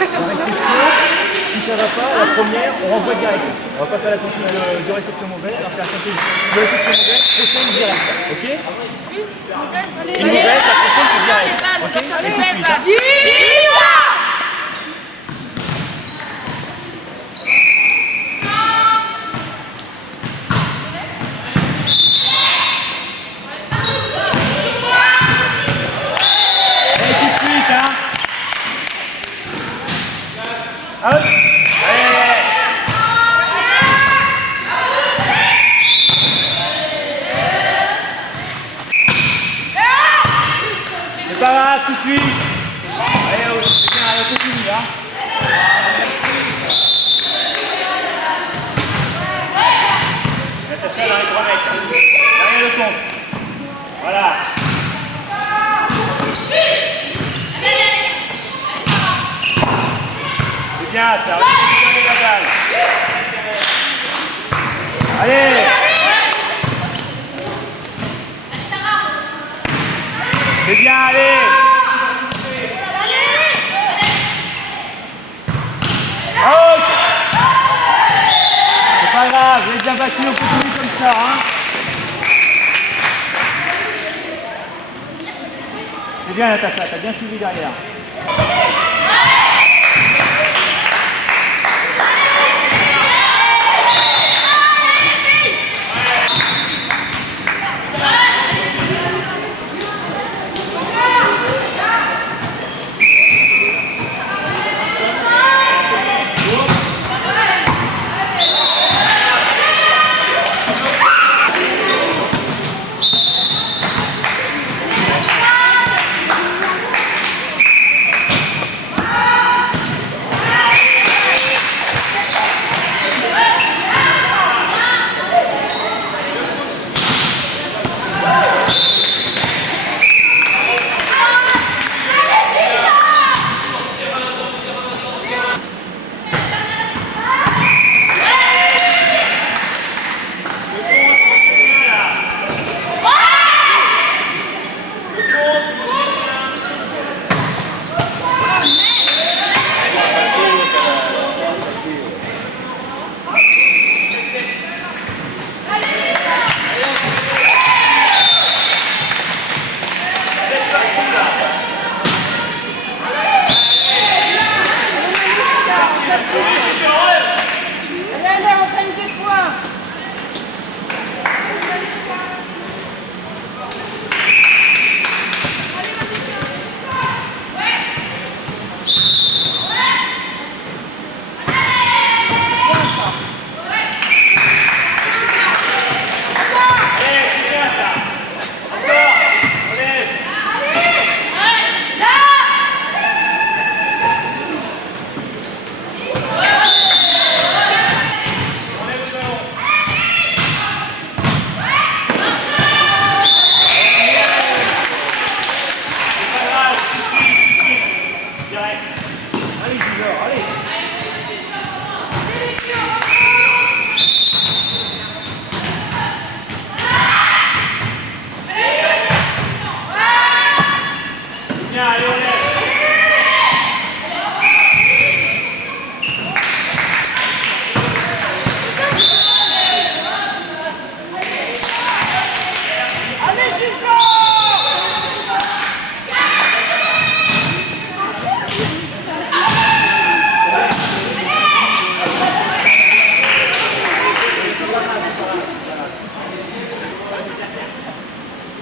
La réception, si ça va pas, la première, on renvoie direct. On va pas faire la consigne de réception mauvaise, alors c'est un conseil de réception mauvaise, prochaine direct. Ok? Une mauvaise, la prochaine c'est direct. Ok? Et tout de suite. Hein. C'est pas grave, tout de suite. Allez, on continue. Hein. Natacha, dans les 3 mètres. Derrière le compte. Voilà. C'est bien, ça. Regardez la balle. Allez. C'est bien, allez. Out. C'est pas grave, vous êtes bien battu, on continue comme ça. Hein. C'est bien, Natacha, t'as bien suivi derrière.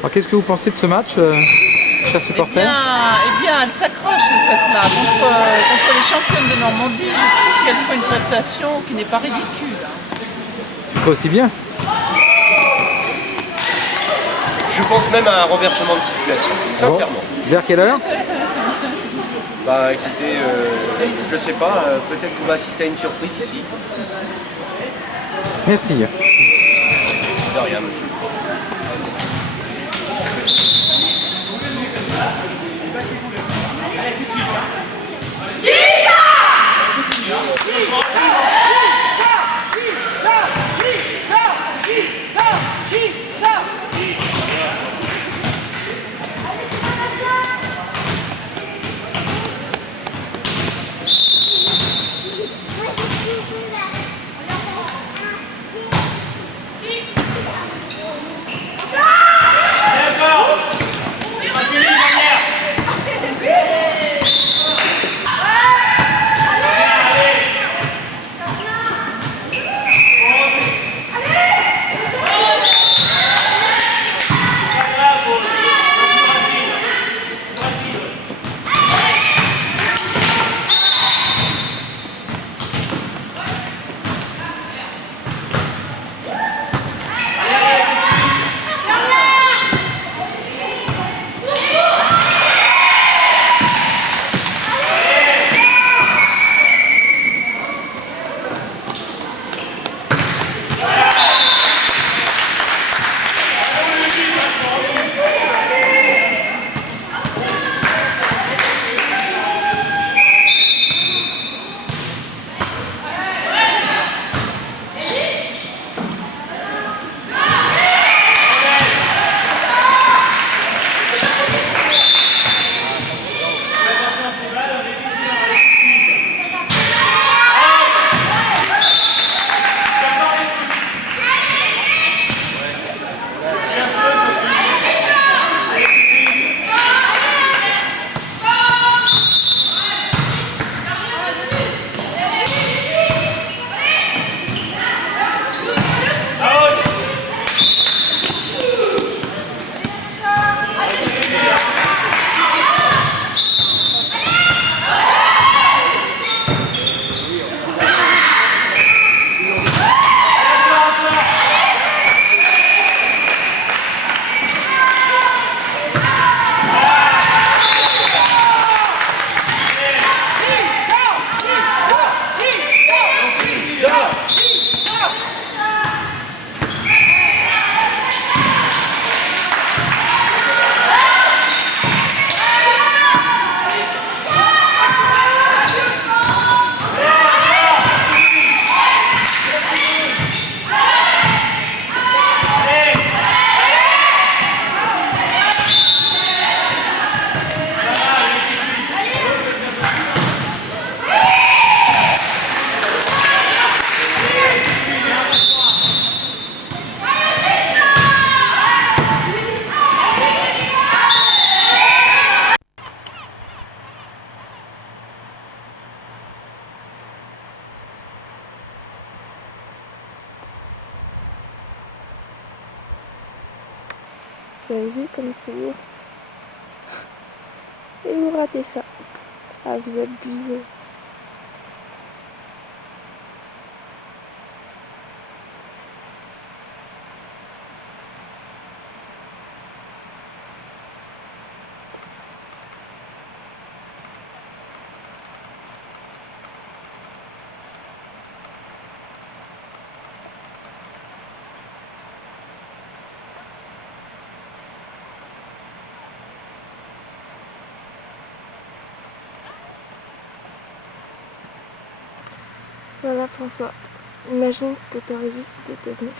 Alors qu'est-ce que vous pensez de ce match, chers supporters? Eh bien, elle s'accroche cette-là contre les championnes de Normandie. Je trouve qu'elle fait une prestation qui n'est pas ridicule. Pas aussi bien. Je pense même à un renversement de situation, sincèrement. Bon. Vers quelle heure? Bah écoutez, je sais pas, peut-être qu'on va assister à une surprise ici. Merci. De rien, monsieur. Vous avez vu comme c'est lourd. Et vous ratez ça. Ah, vous abusez. Voilà François, imagine ce que tu aurais vu si tu étais venu.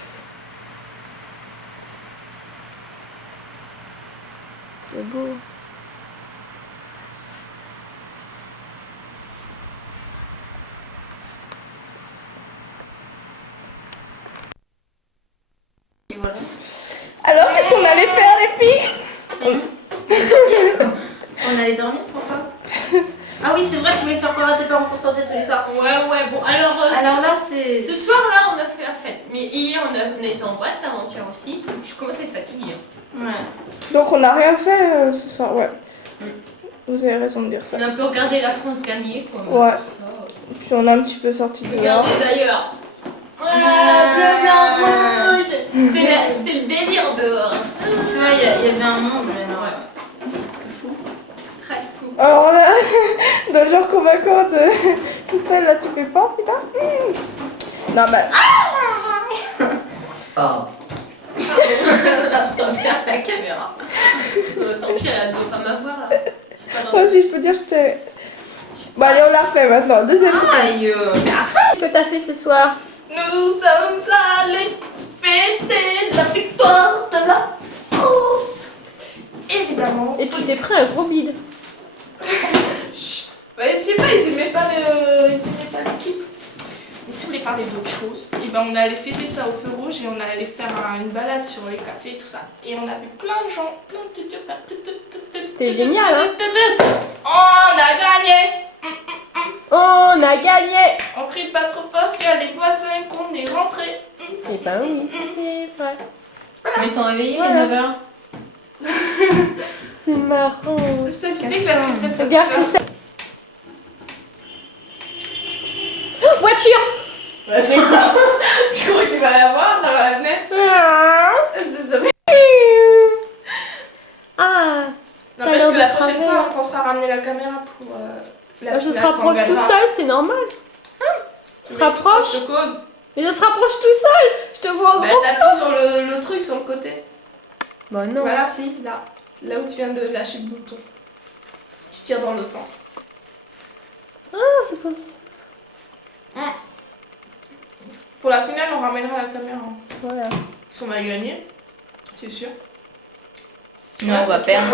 C'est beau. Et voilà. Alors, qu'est-ce qu'on allait faire les filles? On allait dormir, pourquoi? Ah oui, c'est vrai, tu voulais faire quoi à tes parents pour sortir tous les soirs? Ouais, bon, alors là, c'est... ce soir-là, on a fait la fête. Mais hier, on était en boîte, avant-hier aussi. Je commence à être fatiguée. Ouais. Donc on n'a rien fait ce soir, ouais. Vous avez raison de dire ça. On a un peu regardé la France gagner, quoi. Ouais. Ça. Puis on a un petit peu sorti dehors. Regardez d'ailleurs. Bleu, blanc, rouge. C'était le délire dehors. Tu vois, il y avait un monde, mais non. Fou. Très fou. Alors on a dans le genre convaincante, tout ça là tu fais fort putain. Non mais... Tant pis à la caméra. Tant pis, elle ne doit pas m'avoir là. Moi aussi je peux dire je t'ai... Bon allez on la refait maintenant, deuxième fois. Aïe, Qu'est-ce que t'as fait ce soir? nous sommes allés fêter la victoire de la France. Évidemment. Et tu t'es pris un gros bide. Ouais, je sais pas, ils aimaient pas l'équipe. Mais si vous voulez parler d'autre chose, et ben on allait fêter ça au feu rouge et on allait faire une balade sur les cafés et tout ça. Et on a vu plein de gens, plein de... C'était génial, hein? On a gagné! On a gagné! On crie pas trop fort parce qu'il y a les voisins qu'on est rentrés. Eh ben oui, c'est vrai. Mais ils sont réveillés à Voilà. 9h. C'est marrant. Je t'ai dit que la tristesse ça Regarde, fait peur. Christelle. Oh, voiture! Ouais, mais quoi? Tu crois que tu vas la voir dans la fenêtre? Je savais. Ah! N'empêche Alors, que la de prochaine travers. fois, on pensera à ramener la caméra pour la Bah, ça se finale quand on rapproche tout gagnera. seul, c'est normal. Ça se rapproche. Je te cause. Mais ça se rapproche tout seul! Je te vois en Bah, gros. t'appuies sur le truc sur le côté. Bah non. Voilà, si, là. Là où tu viens de lâcher le bouton. Tu tires dans l'autre sens. Ah, c'est pas ça. Pour la finale, on ramènera la caméra. Voilà. Si on va gagner, c'est sûr. Non, on va perdre.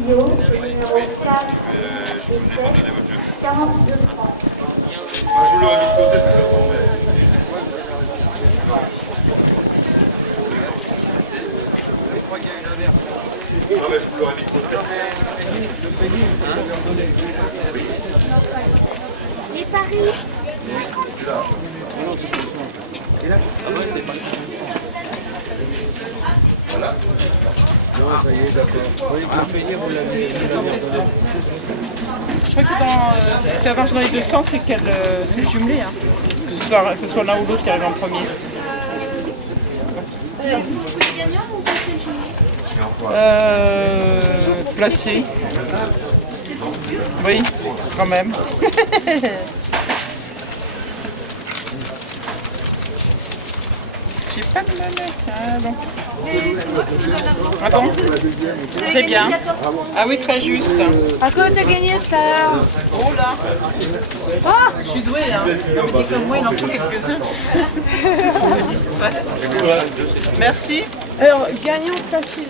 numéro 4 et 7, 42 3. Moi, je vous l'aurais mis de côté de toute façon. Non, mais je vous l'aurais mis de côté. Et Paris. Voilà. Non, ça y est, d'accord. Oui, vous payez, vous l'avez donné. Je crois que ça marche dans les deux sens, c'est qu'elle c'est jumelé. Hein. Que ce soit l'un ou l'autre qui arrive en premier. Vous voulez gagnant ou passer le jury? Placé. Oui, quand même. J'ai pas de manette, hein, donc. C'est moi qui vous donne l'argent. Ah bon? Très bien. 14 points. Ah oui, très juste. À quoi t'as gagné t'as... Oh là. Ah, je suis douée, hein. Non, mais dis comme moi, il en faut quelques-uns. Merci. Alors, gagnant placé.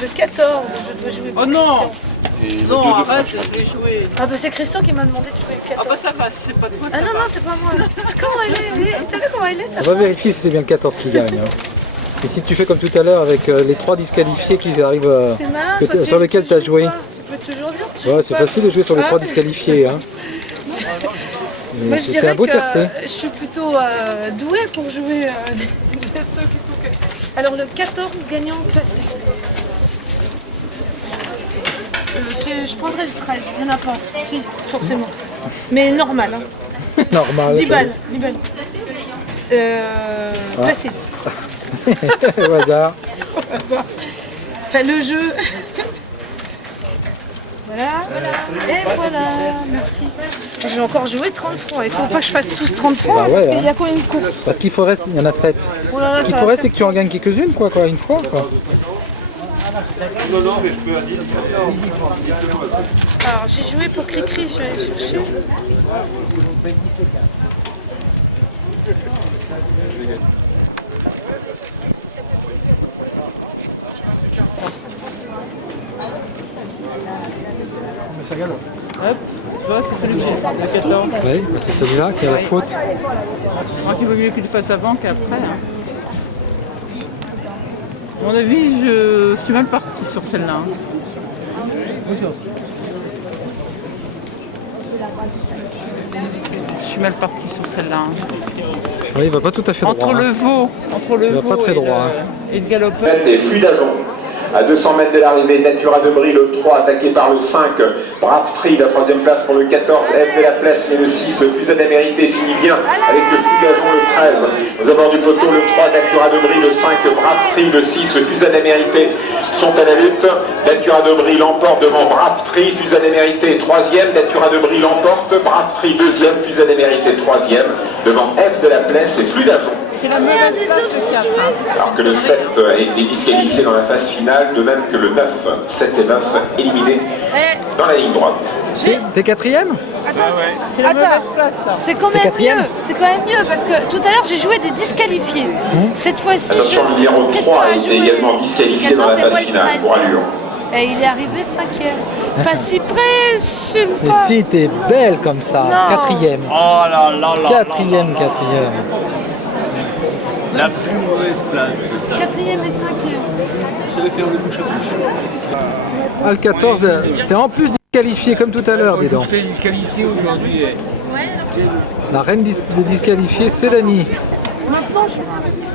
Le 14, je dois jouer pour Oh non. Christian. Non, arrête, je vais jouer. Ah bah c'est Christian qui m'a demandé de jouer le 14. Ah bah ça va, si c'est pas toi. Ah non, non, c'est pas moi. Comment elle est? T'as vu comment elle est? On va vérifier si c'est bien le 14 qui gagne. Hein. Et si tu fais comme tout à l'heure avec les 3 disqualifiés qui arrivent C'est malin, toi, sur lesquels tu as joué. pas. Tu peux toujours dire tu Ouais, joues c'est pas. facile de jouer sur les 3 disqualifiés. Hein. Moi je C'était dirais un beau que tiercé. je suis plutôt douée pour jouer de ceux qui sont... Alors le 14 gagnant classé. Je prendrais le 13, il n'y en a pas. Si, forcément. Mais normal. Hein. Normal. 10 balles. 10 balles. Placé. Au hasard. Enfin, le jeu. Voilà. Et voilà. Merci. Je vais encore jouer 30 francs. Il ne faut pas que je fasse tous 30 francs Bah ouais, parce qu'il y a hein. combien de courses? Parce qu'il faudrait, il y en a 7. Oh là là, Ce qu'il ça va faudrait, faire c'est que tu en gagnes quelques-unes, quoi, une fois. Quoi. Non, non, mais je peux à 10. Alors j'ai joué pour Cricri, je vais aller chercher. Hop, toi c'est celui-ci, le 14. Oui, bah c'est celui-là qui a la faute. Je crois qu'il vaut mieux qu'il le fasse avant qu'après. Hein. À mon avis, je suis mal partie sur celle-là. Hein. Je suis mal partie sur celle-là. Hein. Oui, il va pas tout à fait droit. Entre le veau, Il va pas très droit. et le galopeur. Et flux d'agent. À 200 mètres de l'arrivée, Natura de Brie, le 3, attaqué par le 5, Brave Tree, la 3e place pour le 14, F de la Place, mais le 6, Fusée d'Amérité finit bien avec le flux d'agent, le 13. Aux abords du poteau, le 3, Natura de Brie, le 5, Brave Tree, le 6, Fusée d'Amérité sont à la lutte. Natura de Brie l'emporte devant Brave Tree, Fusée d'Amérité 3e, Natura de Brie l'emporte, Brave Tree 2e, Fusée d'Amérité 3e, devant F de la Place et flux d'agent. C'est la mauvaise place de 4. Hein. Alors que le 7 a été disqualifié dans la phase finale, de même que le 9, 7 et 9 éliminés dans la ligne droite. T'es 4e? C'est la mauvaise place ça. C'est quand même mieux. C'est quand même mieux parce que tout à l'heure j'ai joué des disqualifiés. Cette fois-ci, Attention, le numéro 3 a été également disqualifié dans la phase finale pour allure. Et il est arrivé 5e. Pas si près, je sais Mais pas. si, t'es belle comme ça. Non. 4e. Oh là là là. 4e. La plus mauvaise place. 4e et 5e. Je vais faire le bouche à bouche. Ah, le 14, t'es en plus disqualifié comme tout à l'heure, dis donc. Je suis disqualifié aujourd'hui. La reine des disqualifiés, c'est Dani. Maintenant, je vais rester.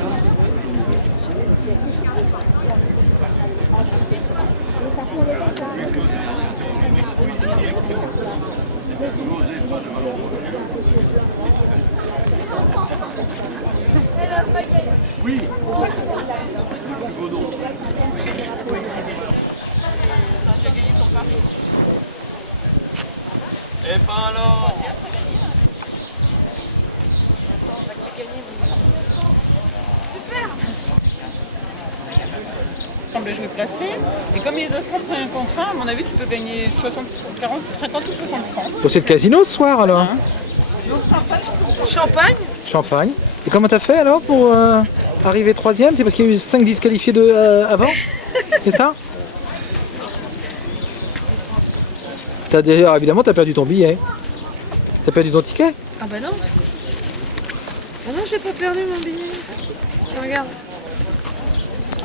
Oui. Et ben alors. On semble jouer placé. Et comme il est de contre un contre un, à mon avis, tu peux gagner 60, 40, 50 ou 60 francs. Bon, c'est le casino ce soir alors. Champagne. Champagne. Et comment t'as fait alors pour arriver 3e? C'est parce qu'il y a eu 5 disqualifiés avant? C'est ça? Évidemment, t'as perdu ton billet. T'as perdu ton ticket? Ah bah non. Ah non, j'ai pas perdu mon billet. Tiens, regarde.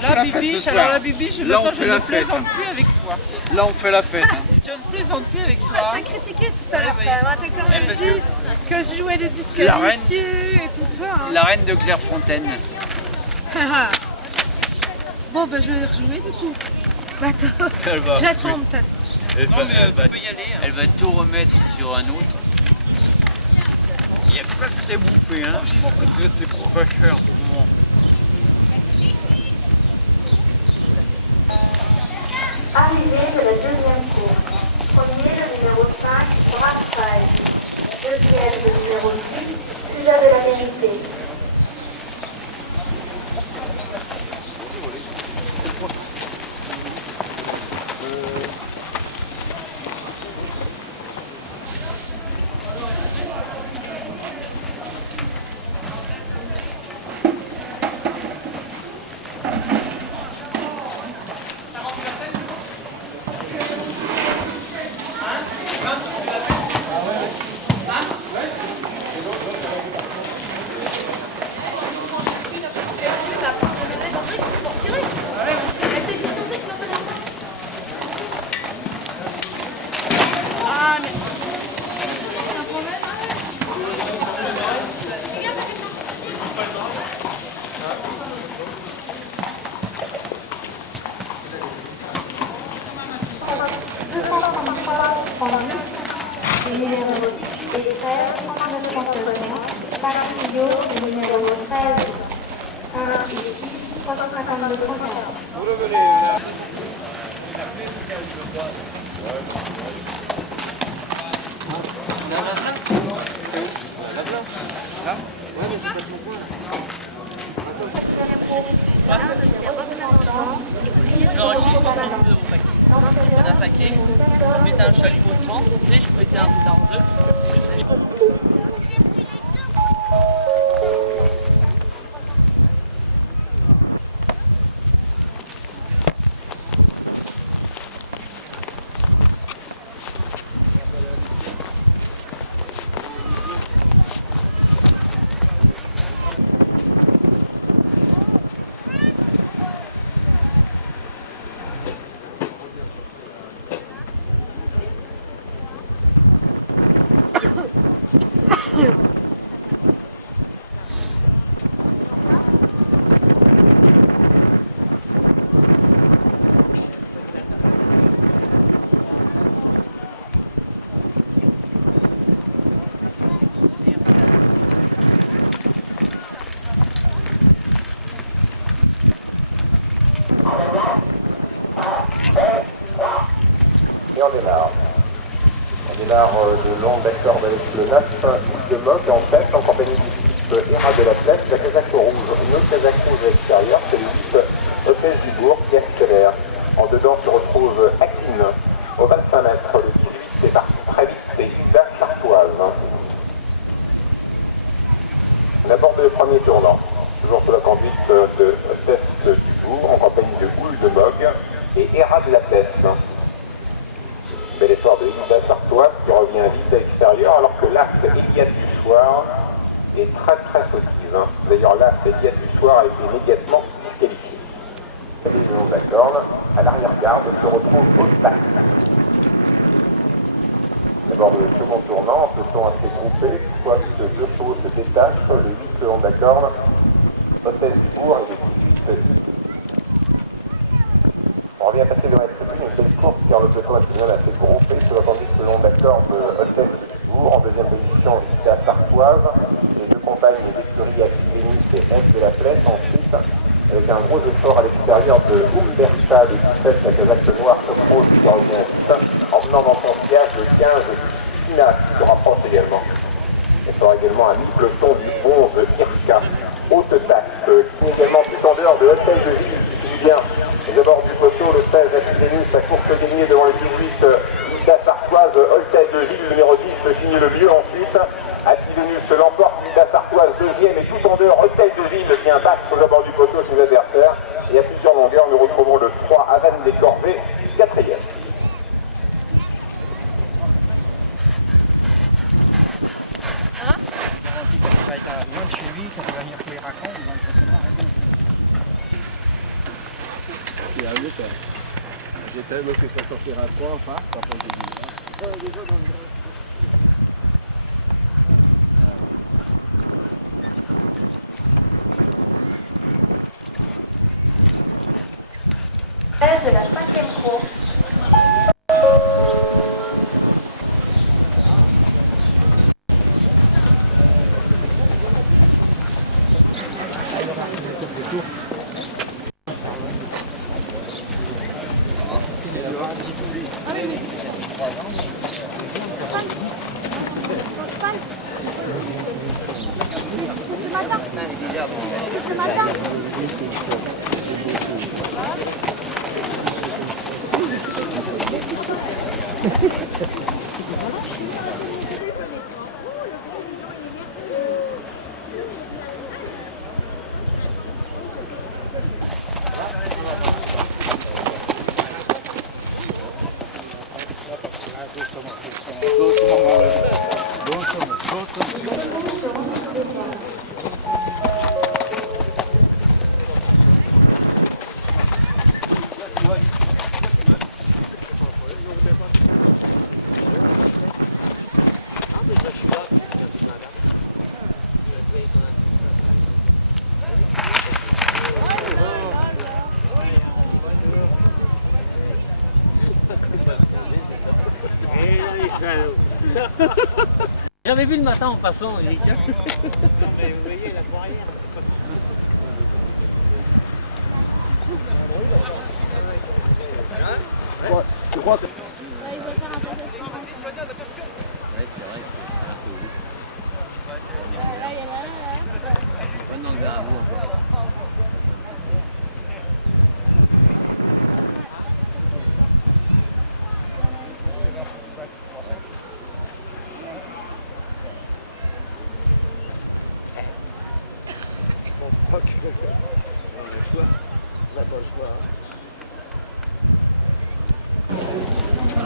Là, Bibiche, alors la Bibiche, maintenant je ne plaisante plus avec toi. Là, on fait la fête. Hein. Je ne plaisante plus avec toi. T'as critiqué tout à l'heure quand même. T'as quand même parce dit que je jouais les disqualifiés et tout ça. Hein. La reine de Clairefontaine. Bon, bah je vais rejouer du coup. Bah attends, Elle va j'attends jouer. peut-être. Non, mais tu peux y aller. Hein. Elle va tout remettre sur un autre. Il y a presque des bouffées, hein. Bon, peut-être c'est trop pas cher. Bon. Arrivée de la deuxième course. Premier, le numéro 5, Brassage. Deuxième, le numéro 6, Sujet de la vérité. Le numéro 10 et 13, 3961. Paris-Rio, le numéro 13, 1 et 6, 352 31. On attaquait, je mettais un chalumeau devant, tu sais, je mettais un pétard en deux. Et on démarre. On démarre de long d'accord avec le 9, de Moc en tête, en compagnie du type Héra de la Place, la Casaco rouge. Une autre Casaco rouge à l'extérieur, c'est le type Hôtel du Bourg qui accélère. En dedans se retrouve Aquine. Au 25 mètres, le 18 c'est parti très vite, c'est Ida Sartoise. On aborde le premier tournant, toujours sous la conduite de Hôtesse du Bourg, en compagnie de Houle de Moc et Héra de la Place. Bel effort de Hilda Sartoise qui revient vite à l'extérieur alors que l'As Eliade du Soir est très fautive. D'ailleurs l'As Eliade du Soir a été immédiatement disqualifié. Le long de la corne, à l'arrière-garde se retrouve Obstacle. D'abord le second tournant, en peloton assez groupé, soit que deux chevaux se détachent, le 8 le long de la corne, Hôtel du Bourg et le 18 On revient à passer le reste une belle course car le peloton national a assez groupé sous la conduite selon d'accord de Hôtel du Bourg. En deuxième position, Ida Sartoise. Les deux compagnes d'écurie à Vénus et F de la Flèche. Ensuite, avec un gros effort à l'extérieur de Umberta de 17, la casaque noire Rose qui revient vite, emmenant dans son sillage le 15 Tina qui se rapproche également. Et sera également un mi-peloton du 11 Irka. Haute taxe, qui est également plus en dehors de Hôtel de Ville, qui suit bien les abords du poteau, le 16 Aquilénus, sa course gagnée devant le 18 Ida Sartoise, Hôtel de Ville, numéro 10, signe le mieux ensuite. Aquilénus l'emporte, Ida Sartoise deuxième et tout en dehors, Hôtel de Ville vient battre aux abords du poteau ses adversaires. Et à plusieurs longueurs, nous retrouvons le 3 Aven des Corvées, quatrième. Ça va être loin de chez lui, quand il va venir tous les racons, il va exactement arrêter. Il y a un mec, j'essaie de que ça sortira à 3, enfin, ça prend des billes. Déjà dans le... De la 5e course. J'avais vu le matin en passant, il dit tiens. Je crois que...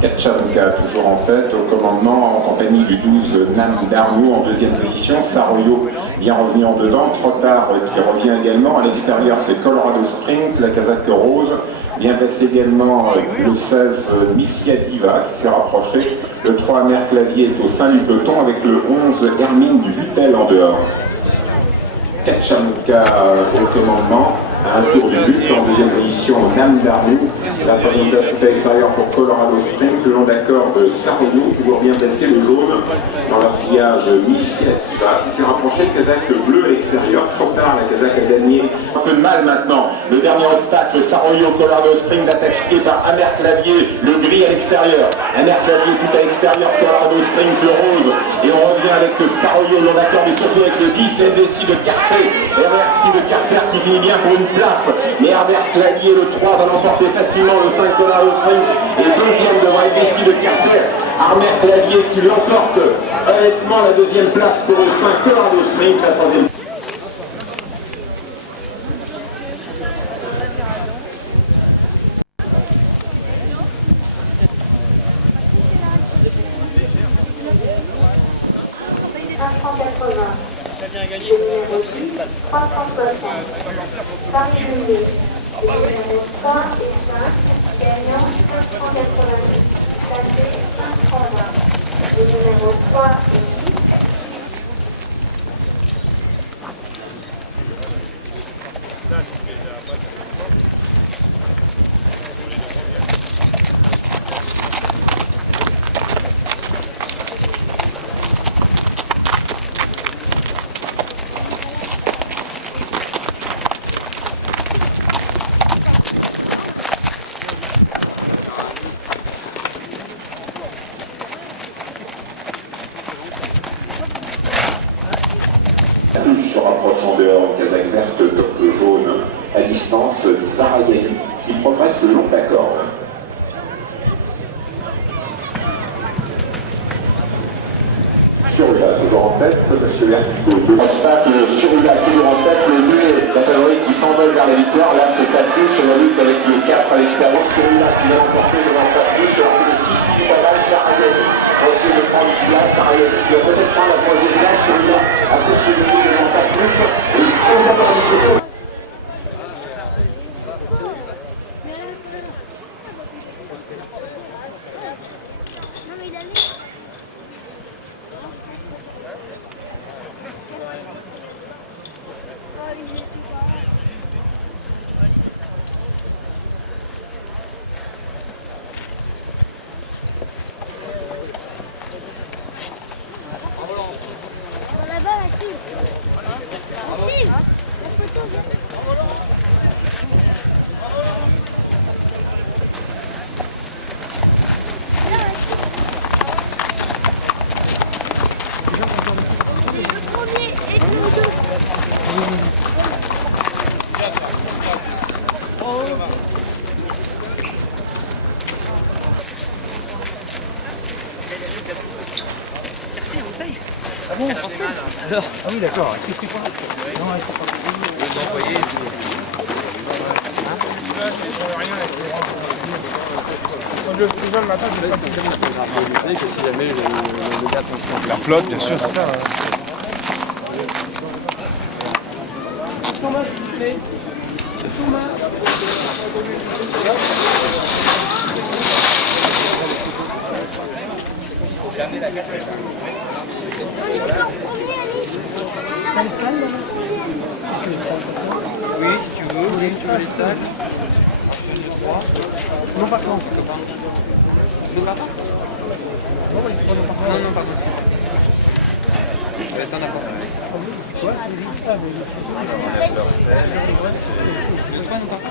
Katchanka toujours en tête au commandement en compagnie du 12 Nam Darnou en deuxième position. Saroyo vient revenir en dedans. Trottard qui revient également. À l'extérieur c'est Colorado Springs, la casaque rose. Bien passé également le 16 Missia Diva qui s'est rapproché. Le 3 Amer Clavier est au sein du peloton avec le 11 Hermine du Butel en dehors. Katchanka au commandement. Un tour du but en deuxième position Nam Darnou. La troisième place tout à l'extérieur pour Colorado Springs, le long d'accord de Saroyo, toujours bien placé le jaune dans leur sillage Missia Diva qui s'est rapproché, casaque bleu à l'extérieur. Trop tard, la casaque a gagné un peu de mal maintenant. Le dernier obstacle, Saroyo, Colorado Springs, attaqué par Amer Clavier, le gris à l'extérieur. Amer Clavier tout à l'extérieur, Colorado Springs, le rose. Et on revient avec Saroyo, long d'accord, mais surtout avec le 10 NDC de Carcer. RRC de Carcer qui finit bien pour une place. Mais Herbert Clavier, le 3, va l'emporter facilement, le 5 Colorado Springs. Et deuxième devant NDC de Carcer. Herbert Clavier qui l'emporte honnêtement la deuxième place pour le 5 Colorado Springs, la troisième. Ça vient gagner. 360. Paris Juillet. Les numéros 3 et 5, gagnant 580. Placé 520. Les numéros 3 et 8. Se rapproche en dehors, casaque verte, top jaune à distance, Zarayeli qui progresse le long de la corde. Surula toujours en tête, monsieur Vertigo, deux obstacles, Surula toujours en tête, le 2, la favorite qui s'envole vers la victoire, là c'est Patouche, la lutte avec le 4 à l'extérieur, Surula qui va l'emporter devant Patouche, alors que le 6 finit pas mal, Zarayeli essaie de prendre une place, Zarayeli qui va peut-être prendre la troisième place, Surula a peut-être se lever devant Patouche, et il faut avoir du côté. Ah bon, transmet. Alors, ah oui, d'accord. Qu'est-ce que tu crois? Non, il faut pas. La flotte, bien sûr, c'est ça. Oui, si tu veux. Oui, tu veux les stacks. Non, par contre, copain. Non, par contre. Non, par contre. T'en as pas. Quoi? Ne prendra pas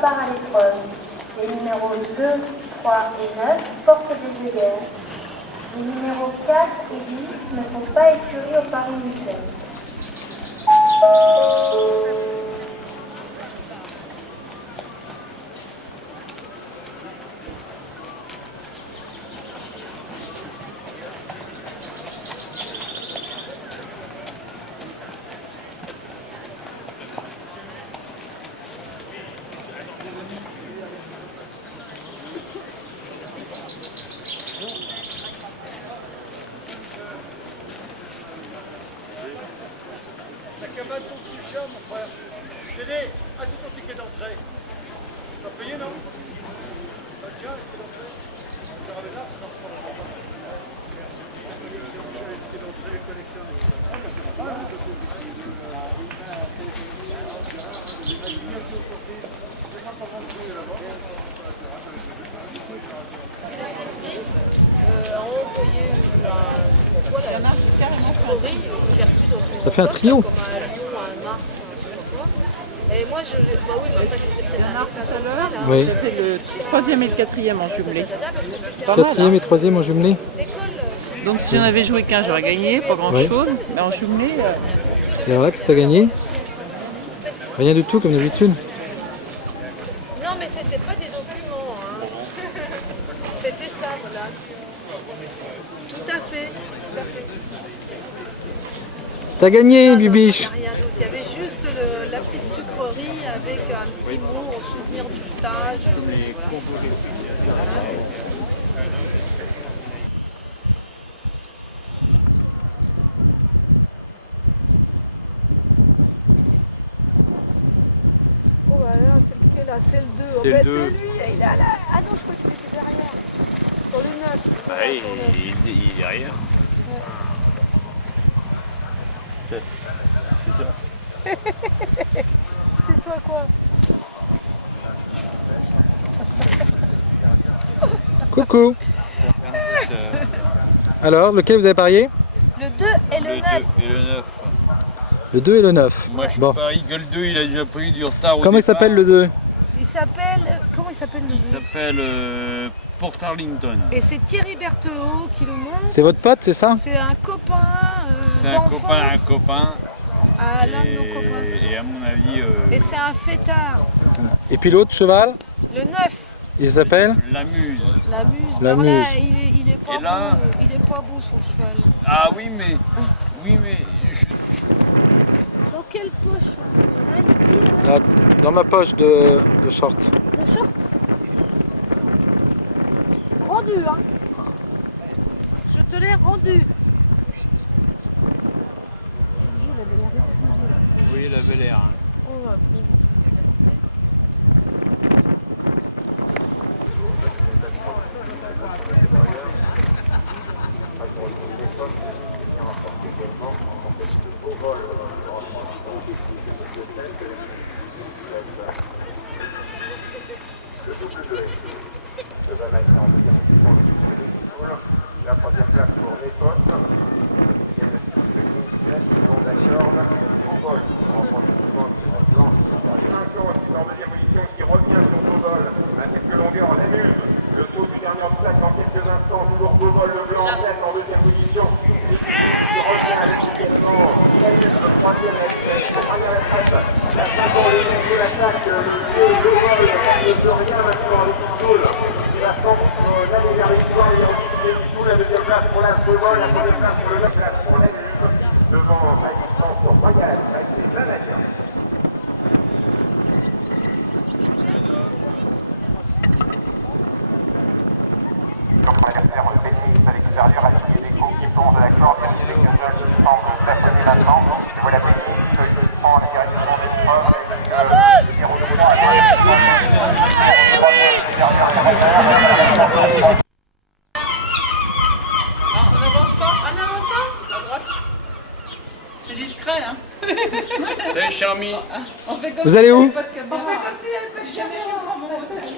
part à l'épreuve. Les numéros 2, 3 et 9 portent des œillères. Les numéros 4 et 10 ne sont pas écuries au Paris Michel. La cabane ton sushi, mon frère. Dédé, as-tu ton ticket d'entrée? T'as payé, non? Tiens, le ticket d'entrée. Tu ramènes là? Non, je prends la ticket d'entrée, collection. Ah, bah c'est pas mal. Voilà, carrément Sucrerie que j'ai reçu dans une Ça fait un trio. comme à Lyon, à Mars, je sais pas quoi. Et moi, bah oui, mais après, c'était peut-être un dessin tout à l'heure. Oui. J'ai fait le 3e et le 4e en jumelé. Pas mal, Quatrième et troisième en jumelé. Donc si j'en avais joué qu'un, j'aurais gagné, pas grand chose. Mais en jumelé, Et alors là, qu'est-ce que t'as gagné? Rien du tout, comme d'habitude. Non, mais c'était pas des documents. Hein. C'était ça, voilà. Tout à fait, tout à fait. T'as gagné, Il Bibiche. n'y a rien d'autre. Il y avait juste la petite sucrerie avec un petit mot en souvenir du stage. Voilà. Oh bah là, c'est lequel là? C'est le 2. C'est le 2. C'est lui, il est là. Ah non, je crois qu'il était derrière. Sur le 9. Ah, il est derrière. C'est ça. C'est toi quoi? Coucou. Alors, lequel vous avez parié? Le 2 et le 9. Et le 9. Le 2 et le 9. Moi, je Bon. parie que le 2, il a déjà pris du retard au Comment il départ. s'appelle le 2? Il s'appelle... Comment il s'appelle le 2? Il s'appelle Port Arlington. Et c'est Thierry Berthelot qui le monte. C'est votre pote, c'est ça? C'est un copain C'est un d'enfance. copain. À l'un de nos copains. Et à mon avis... Et c'est un fêtard. Et puis l'autre cheval? Le 9. Il s'appelle La Muse. La Muse. La Mais là, Muse. il est pas Et là- beau. Il est pas beau son cheval. Ah oui, mais je- Dans quelle poche? Là, ici, là. Là, dans ma poche de short. Le short. Rendu, hein. Je te l'ai rendu. Sylvie, elle avait l'air épuisée, là. oui, il avait l'air. hein. Oh, la pauvre. La troisième place pour l'Écosse. En deuxième position qui revient sur Gogol à quelques longueurs, la Muse. Le saut du dernier plaque dans quelques instants, toujours Gogol le blanc en tête en deuxième position. Et qui revient avec également la Muse, le troisième à la traite. La seconde, le deuxième de l'attaque, le vieux Gogol, ne peut rien maintenant avec Soul. Il va sans l'aller vers les victoires, il y a Soul, la deuxième place pour la Gogol, la troisième place pour le 9 place pour la Muse. Devant à distance pour Royal, c'est Canadien. Donc l'adversaire pétiste à l'extérieur a signé des coups qui tombent de la corde et avec quelques jeunes qui semblent stationner maintenant. Je vois la pétiste qui prend la direction des l'épreuve avec numéro 3. En avançant. En avançant. À droite. C'est discret, hein. C'est charmé. On fait comme Vous si allez il y où? avait pas de caméra. On fait comme s'il y avait pas de Si jamais caméra. on prend mon hôtel.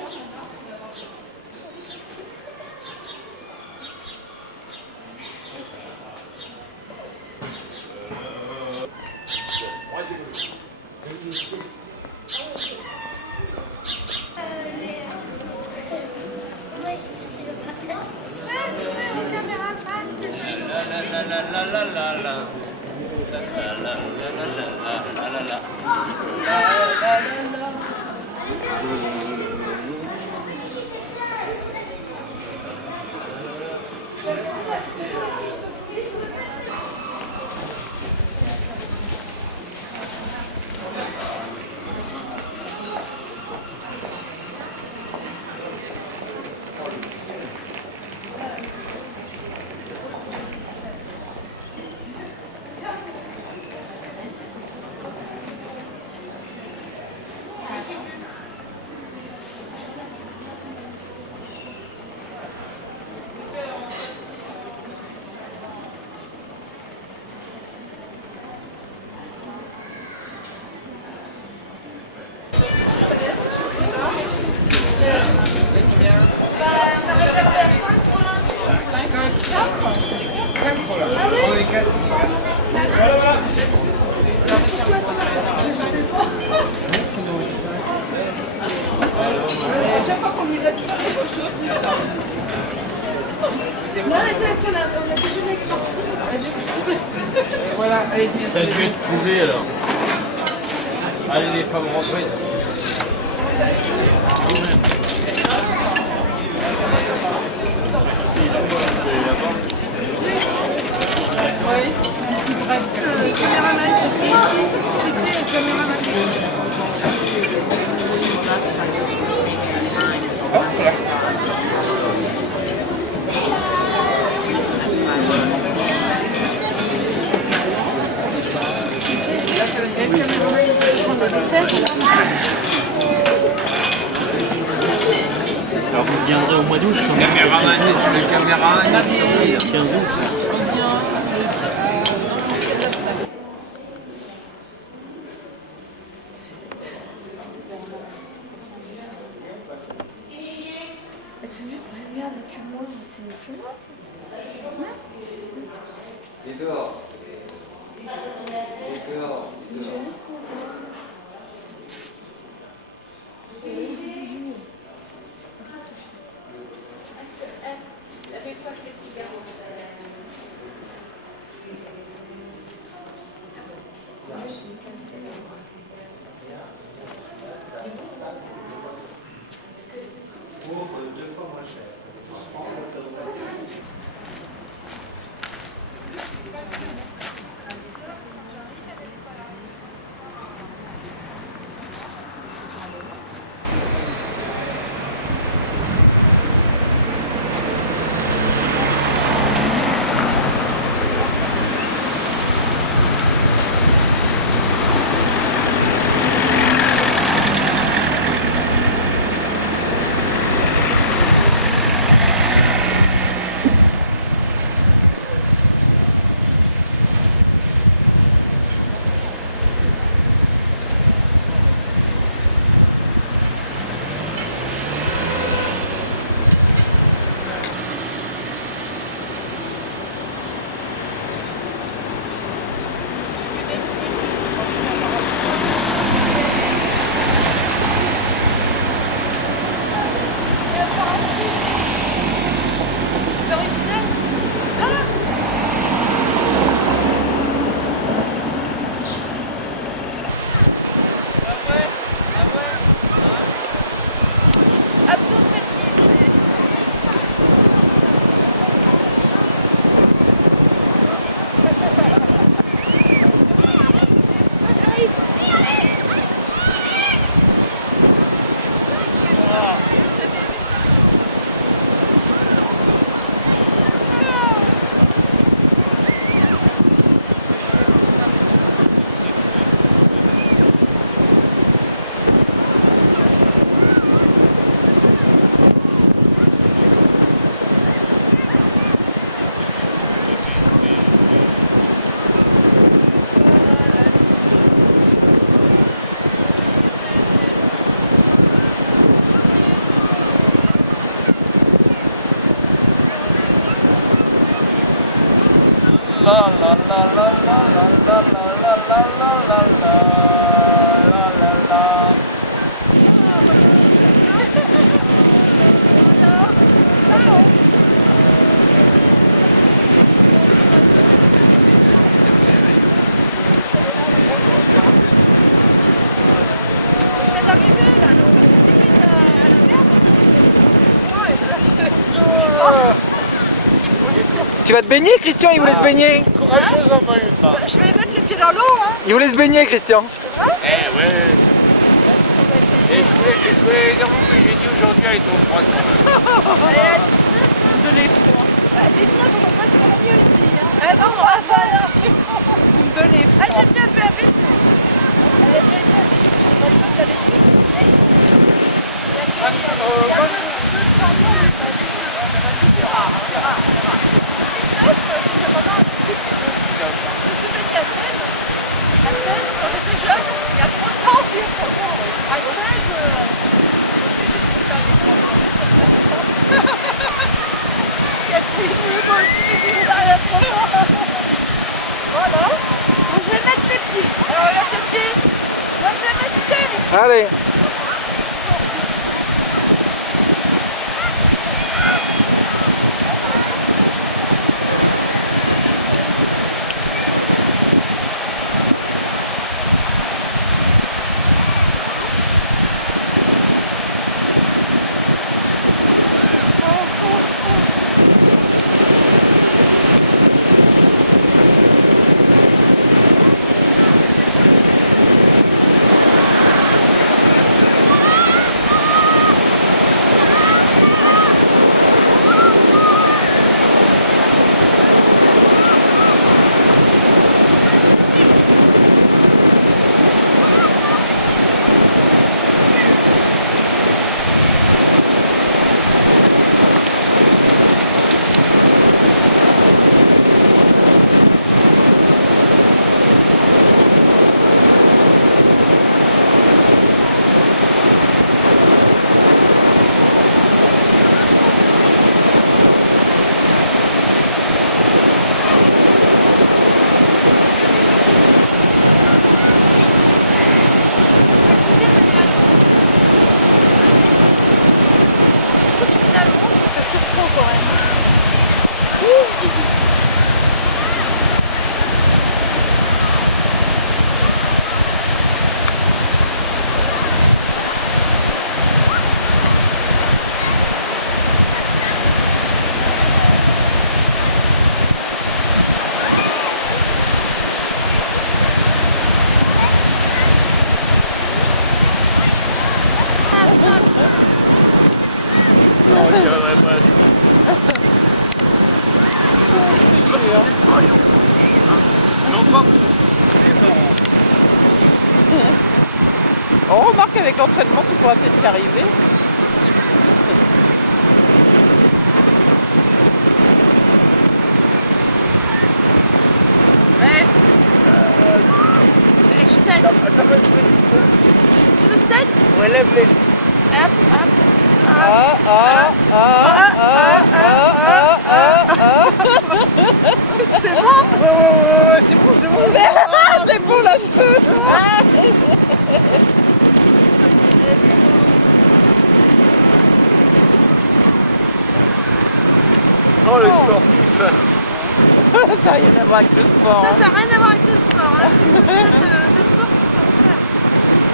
La la la la la la. La la la la la la la la. La la la la. Chaque fois qu'on lui laisse faire quelque chose, c'est ça. Non, mais c'est parce qu'on a déjeuné avec Martine, ça a dû trouver. Voilà, allez-y. Ça a dû être trouvé alors. Allez les femmes rentrées. Le caméraman qui fait ici, c'est le caméraman. Alors vous viendrez au mois d'août. Le caméraman, le 15 août. T'as vu, regarde, que moi, c'est que moi, ça. Et dehors. Et dehors. Wow. Je vais d'arriver là, donc c'est vite à la merde. Tu vas te baigner, Christian? Il vous laisse baigner. Courageuse en maillot. Je vais mettre les pieds dans l'eau, hein. Il vous laisse baigner, Christian. C'est vrai? Eh ouais. Et je vais dire que j'ai dit aujourd'hui, elle est trop froide quand même. Elle est à 19. Vous me donnez froid. À 19, on va pas se faire mieux ici. Hein. Ah non, voilà. Vous me donnez Ah, froid. j'ai déjà vu avec nous. Elle a déjà été avec nous. On va pas avec nous. Il y a deux, trois mois, on pas vu. C'est rare, c'est rare, c'est rare. 19, c'était vraiment un truc. Je me suis baigné à 16. À 16, quand j'étais jeune, il y a trop de temps. À 16, Catherine, moi aussi, il n'a rien trop fort. Voilà. Bon, je vais mettre mes pieds. Alors, regarde tes pieds. Moi, je vais mettre tes pieds. Allez. Finalement, ça surprend quand même. Non, je dirais presque. Non, pas vous. C'est marrant. On remarque avec l'entraînement, tu pourras peut-être y arriver. Ouais. Je t'aide. Attends, vas-y. Tu veux que je t'aide? Ouais, lève-les. Hop, hop. C'est bon? Ouais, c'est bon, c'est bon. C'est bon la cheveux. Oh, le sportif. Ça n'a rien à voir avec le sport. Ça n'a rien à voir avec le sport. Hein. Tu peux faire de sport, tu peux en faire.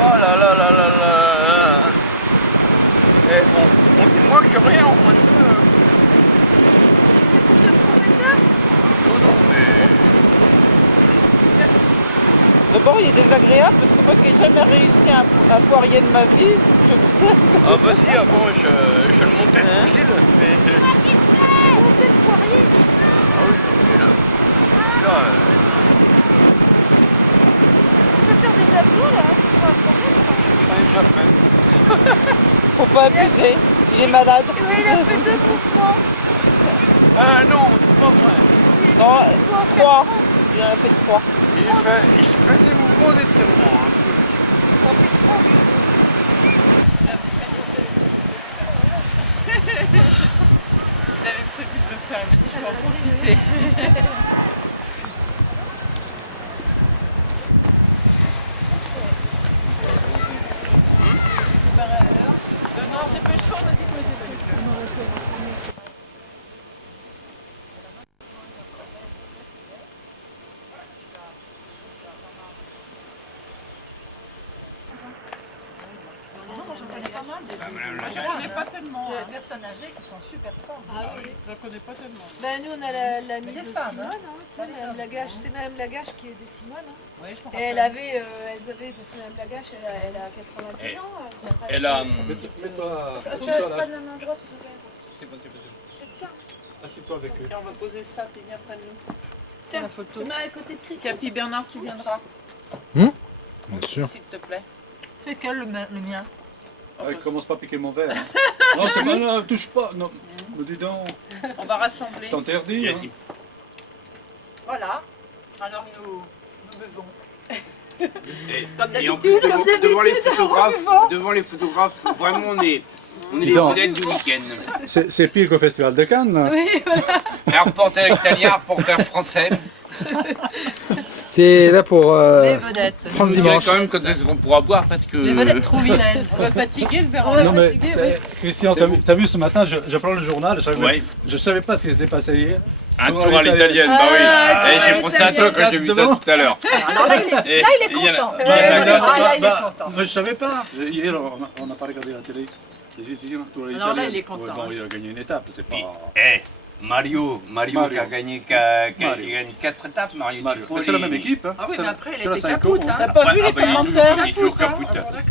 Oh là là là là là. Eh, on dit moi que j'ai rien en moins de deux. Hein. C'est pour te prouver ça? Oh non, mais... D'abord, il est désagréable parce que moi qui n'ai jamais réussi un poirier de ma vie. Ah bah si, avant je le montais tranquille. Mais... Tu montais le poirier? Ah oui, tranquille. Là, Tu peux faire des abdos là, c'est pas un problème ça? j'en ai déjà fait. Faut pas abuser, il est malade. Oui, il a fait 2 mouvements. Ah non, c'est pas vrai. Non, Tu dois en faire 3. 30. Il en a fait 3. Il fait des mouvements d'étirement. Hein. T'en fais 30. T'avais prévu de me faire une petite en profiter. Alors dépêche-toi, on a dit qu'on était venus. Je connais pas tellement. Il y a des personnes âgées qui sont super fortes. Ah oui, je connais pas tellement. Ben, nous, on a l'amie de Simone, hein, tu sais, Madame Lagache. C'est Madame Lagache qui est de Simone. Hein. Oui, je me Et elles avaient, parce que Madame Lagache, elle a 90 ans. Elle a... Mets-toi Pas de la main droite, C'est possible. je te tiens. Assieds-toi avec eux. Et on va poser ça, puis viens près de nous. Tiens, la photo. tu mets à côté de Cric. Tiens, puis Bernard, tu viendras. Bien sûr. S'il te plaît. C'est quel le mien? Commence pas à piquer mon verre. Non, c'est pas là, touche pas. Non, me dis donc. On va rassembler. T'interdis. Hein. Voilà. Alors nous buvons. Et en plus, devant les photographes, vraiment on est les vedettes du week-end. C'est pire qu'au Festival de Cannes. Oui, voilà. Un reporter italien, reporter français. C'est là pour Les vedettes. France Je dirais Dimanche. quand même quand est-ce qu'on pourra boire parce que... Les vedettes trouvillaises. On va fatiguer le verre. Non mais, Christian, t'as vu ce matin, je prends le journal, je savais pas ce qui s'était passé hier. Un tour à l'italienne, bah oui. Et j'ai pensé à ça quand j'ai vu ça tout à l'heure. Alors là, il est content. Là, il est content. Mais je savais pas. Hier, on n'a pas regardé la télé. Les étudiants, tour à l'italienne. Alors là, il est content. Bon, il a gagné une étape, c'est pas... Mario qui a gagné 4 étapes, Mario. Mais c'est la même équipe. Hein. Ah oui, mais après, il C'est était la capoute. Cinco, Hein. T'as pas vu les il commentaires? est toujours capoute.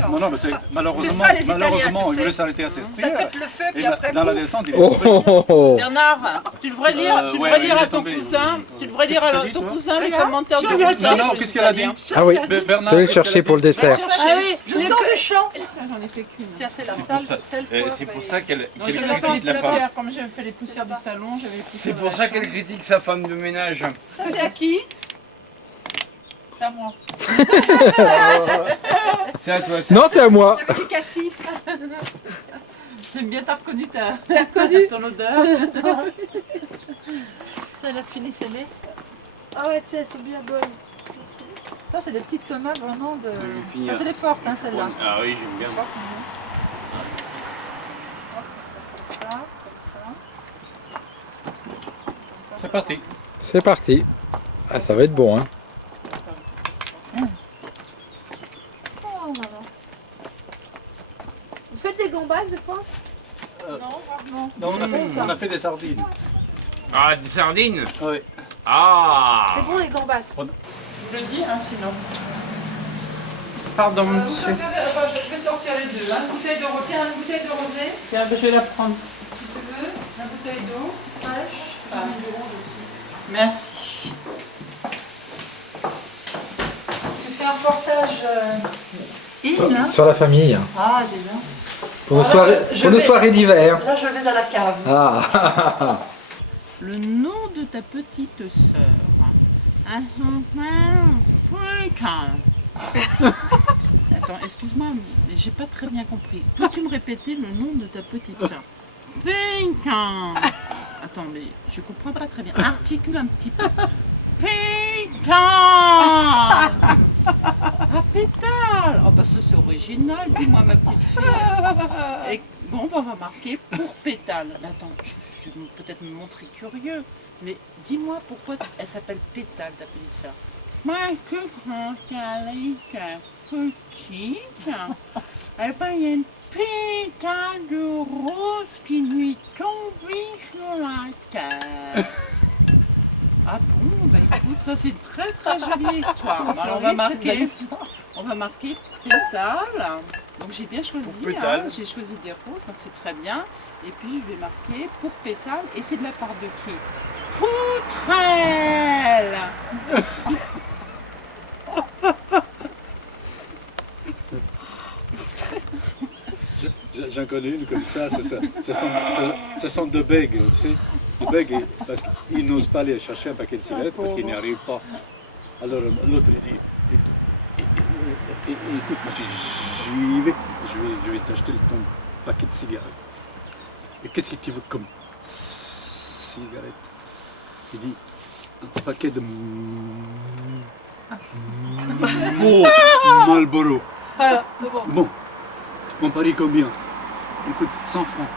Non, non, mais c'est malheureusement, C'est ça, les Italiens, malheureusement, tu il sais. voulait s'arrêter à Ça Sestrières. pète le feu, Et puis après, dans la pouf. descente, il est Oh, tombé. oh, oh, oh. Bernard, tu devrais lire, ouais, tu devrais il lire est à ton tombé. cousin, tu devrais lire à Qu'est-ce que ton t'as dit, cousin les Regarde. commentaires de Regarde. Bernard. Non, non, qu'est-ce qu'elle a dit? Ah oui, Bernard, je vais le qu'est-ce chercher qu'elle a pour le dit? dessert. Ah oui, Je sens le chant. J'en ai fait qu'une. Tiens, c'est la salle, c'est le poivre. C'est pour ça qu'elle Non, j'avais critique fait les la femme. poussières, comme j'avais fait les poussières du salon, j'avais poussé. C'est pour ça qu'elle critique sa femme de ménage. Ça, c'est à qui? C'est à moi. C'est à toi. Non, c'est à moi. Avec les cassis. J'aime bien, t'as reconnu ton odeur. Ça, la fini scellée. Ah ouais, tu sais, elles sont bien bonnes. Ça, c'est des petites tomates vraiment de. vais finir. Ça, c'est les fortes, hein, celle-là. Ah oui, j'aime bien. Ça, comme ça. C'est parti. C'est parti. Ah, ça va être bon, hein. Oh, maman. Vous faites des gambas des fois? Non, rarement. Non, on a fait des sardines. Ah, des sardines? Oui. Ah! C'est bon les gambas. Je le dis, hein, sinon. Pardon, monsieur. Je vais sortir les deux. Hein. Tiens, une bouteille de rosé, Tiens, je vais la prendre. si tu veux. La bouteille d'eau fraîche. Ah. Merci. Tu fais un reportage in. Sur la famille. Ah, dis donc. Pour nos Alors, soirées, je pour nos vais- soirées d'hiver. Là, je vais à la cave. Ah. Le nom de ta petite sœur. Attends, excuse-moi, mais j'ai pas très bien compris. Peux-tu me répéter le nom de ta petite sœur? Attends, mais je comprends pas très bien. Articule un petit peu. Pétale. Ah, pétale. Oh, bah ça c'est original, dis-moi ma petite fille. Et, bon, bah, on va marquer pour pétale. Mais attends, je vais peut-être me montrer curieux, mais dis-moi pourquoi elle s'appelle pétale, ta petite sœur. Moi, que quand elle était petite, eh ben, il y a une pétale de rose qui lui est tombée sur la tête. Ah bon, bah écoute, ça c'est une très très jolie histoire. Alors, on va marquer pétale. Donc j'ai bien choisi, hein, j'ai choisi des roses, donc c'est très bien. Et puis je vais marquer pour pétale, et c'est de la part de qui? Poutrelle. J'en connais une comme ça, ce sont deux bègues, tu sais. Deux bègues, parce qu'ils n'osent pas aller chercher un paquet de cigarettes parce qu'ils n'y arrivent pas. Alors l'autre il dit, écoute, moi j'y vais, je vais t'acheter ton paquet de cigarettes. Et qu'est-ce que tu veux comme cigarette? Il dit, un paquet de Marlboro. Bon, tu m'en paries combien? écoute, 100 francs.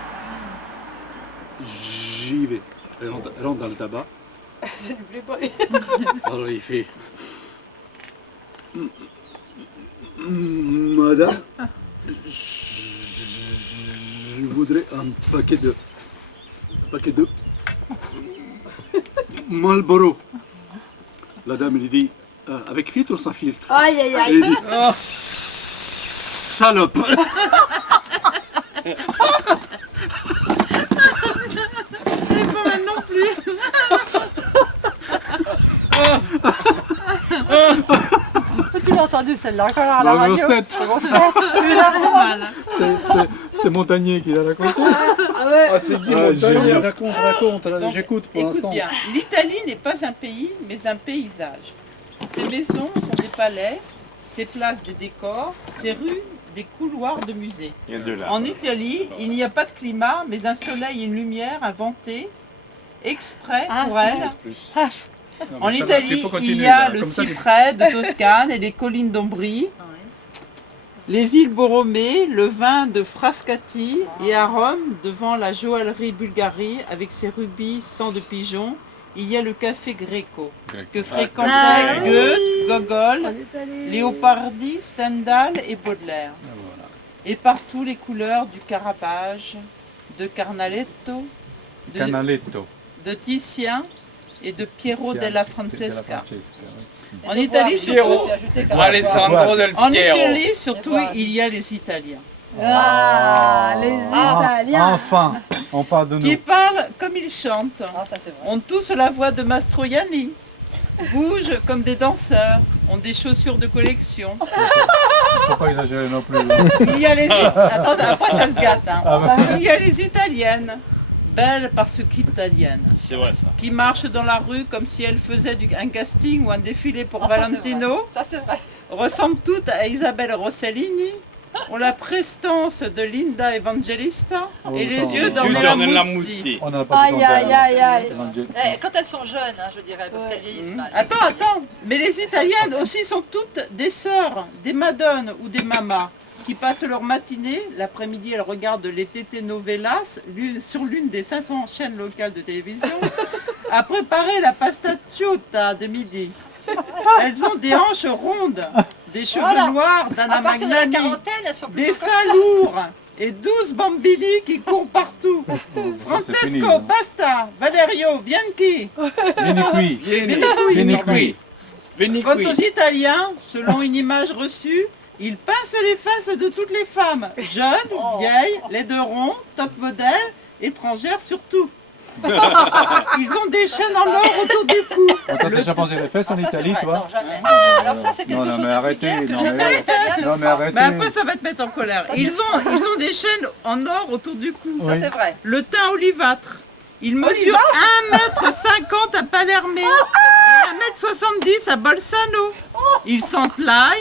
J'y vais. Elle rentre dans le tabac. Ça lui plaît pas. Alors il fait... Madame, je voudrais un paquet de Marlboro. La dame lui dit, avec filtre ou sans filtre? Aïe aïe aïe. Et il dit, salope. C'est pas mal non plus. Tu l'as entendu celle-là encore à la La radio. grosse tête. C'est Montagnier qui l'a raconté. Ah ouais. C'est Guy Montagnier. Raconte, Donc, j'écoute pour écoute l'instant. bien, l'Italie n'est pas un pays, mais un paysage. Ses maisons sont des palais, ses places des décors, ses rues des couloirs de musées. Il y a deux là. En Italie, il n'y a pas de climat, mais un soleil et une lumière inventés exprès pour elle. En Italie, il y a le cyprès de Toscane et les collines d'Ombrie, les îles Borromée, le vin de Frascati et à Rome, devant la joaillerie Bulgarie avec ses rubis sang de pigeon, il y a le café Greco que fréquentaient Goethe, Gogol, Léopardi, Stendhal et Baudelaire. Et partout les couleurs du Caravage, de Carnaletto, de Titien et de Piero della Francesca. En Italie, surtout, Alessandro del en Piero. Italie, surtout, il y a les Italiens. Ah, les Italiens. Enfin, on parle de Qui nous. parlent comme ils chantent, Ça, c'est vrai. ont tous la voix de Mastroianni, bougent comme des danseurs, ont des chaussures de collection. Faut pas exagérer non plus. Il y a les Attends, après ça se gâte. Hein. Il y a les Italiennes, belles parce qu'italiennes, C'est vrai ça. qui marchent dans la rue comme si elles faisaient un casting ou un défilé pour Ah, ça, c'est Valentino, vrai. Ça, c'est vrai. ressemblent toutes à Isabelle Rossellini, ont la prestance de Linda Evangelista et les yeux d'Ornella Muti. On n'a pas Aïe aïe aïe aïe. Eh, quand elles sont jeunes, hein, je dirais, parce qu'elles vieillissent mal. Attends, mais les Italiennes aussi sont toutes des sœurs, des madones ou des mamas qui passent leur matinée, l'après-midi elles regardent les telenovelas sur l'une des 500 chaînes locales de télévision, à préparer la pasta ciota de midi. Elles ont des hanches rondes, des cheveux Voilà. noirs d'Anna À partir de la Magnani, quarantaine, elles sont des plutôt comme seins ça. lourds et 12 bambini qui courent partout. Francesco, Basta, Valerio, Bianchi. Vieni qui. Quant aux Italiens, selon une image reçue, ils pincent les fesses de toutes les femmes, jeunes, vieilles, les deux ronds, top modèles, étrangères surtout. Ils ont des chaînes en or autour du cou. T'as déjà pensé les fesses en Ça, c'est Italie, vrai. toi? Non, jamais. Alors ça, c'est quelque Non, chose mais de arrêtez, vulgaire que non, jamais mais- les Italiens ne non, mais font. arrêtez. Mais après, ça va te mettre en colère. Ils ont des chaînes en or autour du cou. Ça, c'est vrai. Le teint olivâtre. Il mesure 1,50 m à Palerme et 1,70 m à Bolzano. Ils sentent l'ail,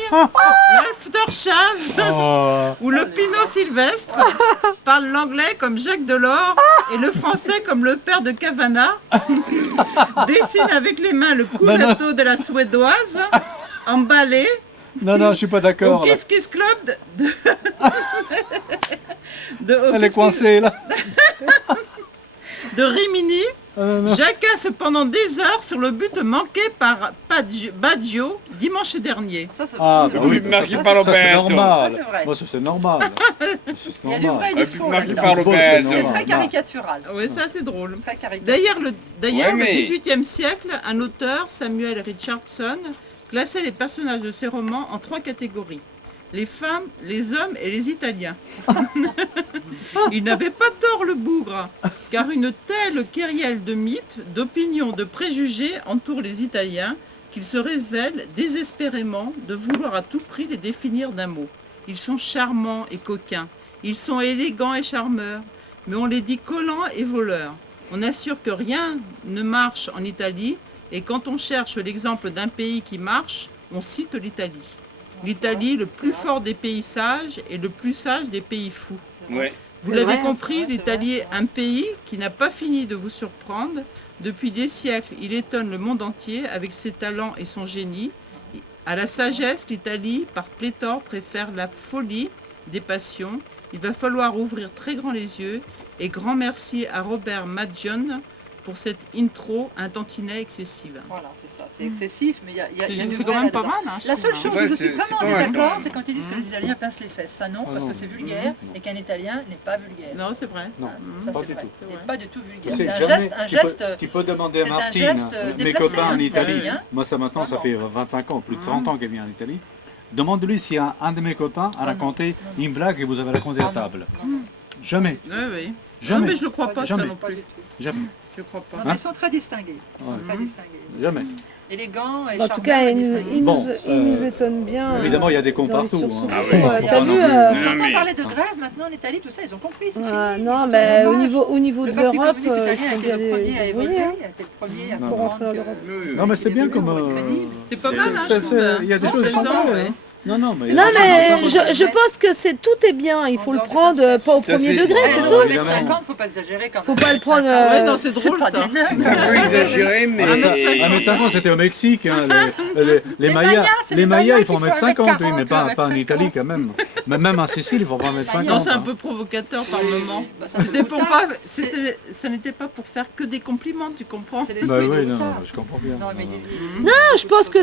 l'aftershave ou le pinot sylvestre, parlent l'anglais comme Jacques Delors et le français comme le père de Cavana, dessinent avec les mains le culato de la suédoise, emballé, Non, je suis pas au d'accord. là. Kiss Kiss Club de Elle est coincée, là. de Rimini, jacasse pendant des heures sur le but manqué par Baggio dimanche dernier. Ça, c'est Ah, bah oui, Marchi ça, parlo c'est bene. normal. Ça, c'est vrai. Moi, ça, c'est normal. Il y a du vrai et du faux. Marchi là-dedans. parlo bene. C'est très caricatural. Oui, ça c'est drôle. Très caricatural. D'ailleurs, Ouais, mais- au XVIIIe siècle, un auteur, Samuel Richardson, classait les personnages de ses romans en 3 catégories. Les femmes, les hommes et les Italiens. Il n'avait pas tort le bougre, car une telle kyrielle de mythes, d'opinions, de préjugés entoure les Italiens qu'ils se révèlent désespérément de vouloir à tout prix les définir d'un mot. Ils sont charmants et coquins, ils sont élégants et charmeurs, mais on les dit collants et voleurs. On assure que rien ne marche en Italie, et quand on cherche l'exemple d'un pays qui marche, on cite l'Italie. L'Italie, le plus fort des pays sages et le plus sage des pays fous. Ouais. Vous C'est l'avez vrai, compris, c'est vrai, l'Italie est un pays qui n'a pas fini de vous surprendre. Depuis des siècles, il étonne le monde entier avec ses talents et son génie. À la sagesse, l'Italie, par pléthore, préfère la folie des passions. Il va falloir ouvrir très grand les yeux. Et grand merci à Robert Madjon pour cette intro un tantinet excessive. Voilà, c'est ça. C'est excessif, mais il y a du c'est vrai quand même pas là-dedans. mal. Hein, La seule chose où je suis vraiment en désaccord, c'est quand ils disent que Mhm. les Italiens pincent les fesses. Ça non, parce que c'est vulgaire et qu'un Italien n'est pas vulgaire. Non, c'est vrai. Non, ça pas c'est du vrai. tout. Il n'est pas du tout vulgaire. Tu sais, C'est un jamais- geste. tu peux demander à c'est un Martine, geste mes déplacé copains en en Italie, Italie, hein. moi ça maintenant ça Non, fait 25 ans, plus de 30 ans qu'elle vient en Italie. Demande-lui si un de mes copains a raconté une blague que vous avez racontée à table. Jamais. Oui, oui. Jamais. Non, mais je ne crois pas Jamais. ça non plus. Jamais. Je crois pas. Non, mais ils sont très distingués. Ils sont Ouais. très distingués. Jamais. Élégants et En tout cas, charmants et il distingués. nous, Bon, il nous étonne bien. évidemment, il y a des cons dans les partout, sources. hein. Ah Ouais, ouais. t'as Non, vu mais- Quand on parlait de grève, maintenant en Italie, tout ça, ils ont compris. C'est fini. Non, mais au niveau de Le Parti l'Europe, communiste ils italien a sont été bien le premier à débrouillés. évoluer, Hein. a été le premier à Non. Pour comprendre rentrer dans que- l'Europe. Non mais c'est bien comme... C'est pas mal, hein, c'est- je trouve. il y a des Bon, choses c'est sympas. ça, hein. ouais. Non, non, mais... Non, mais je pense que tout est bien. Il faut le prendre pas au premier degré, c'est tout. 1m50, faut pas exagérer quand même. Faut pas le prendre. Ouais, non, c'est drôle pas ça. des nains. C'est un peu exagéré, mais... 1m50 c'était au Mexique, hein. Les Mayas, c'est les les Mayas Mayas ils font qui font 1m50, oui, 1m40, mais pas en Italie quand même. Mais même en Sicile, ils font pas 1m50. Non, c'est un hein. peu provocateur par moment. Bah, ça C'était pour pas, ça n'était pas pour faire que des compliments, tu comprends? C'est Bah l'esprit oui, de non, l'État. je comprends bien. Non, mais Non, je pense que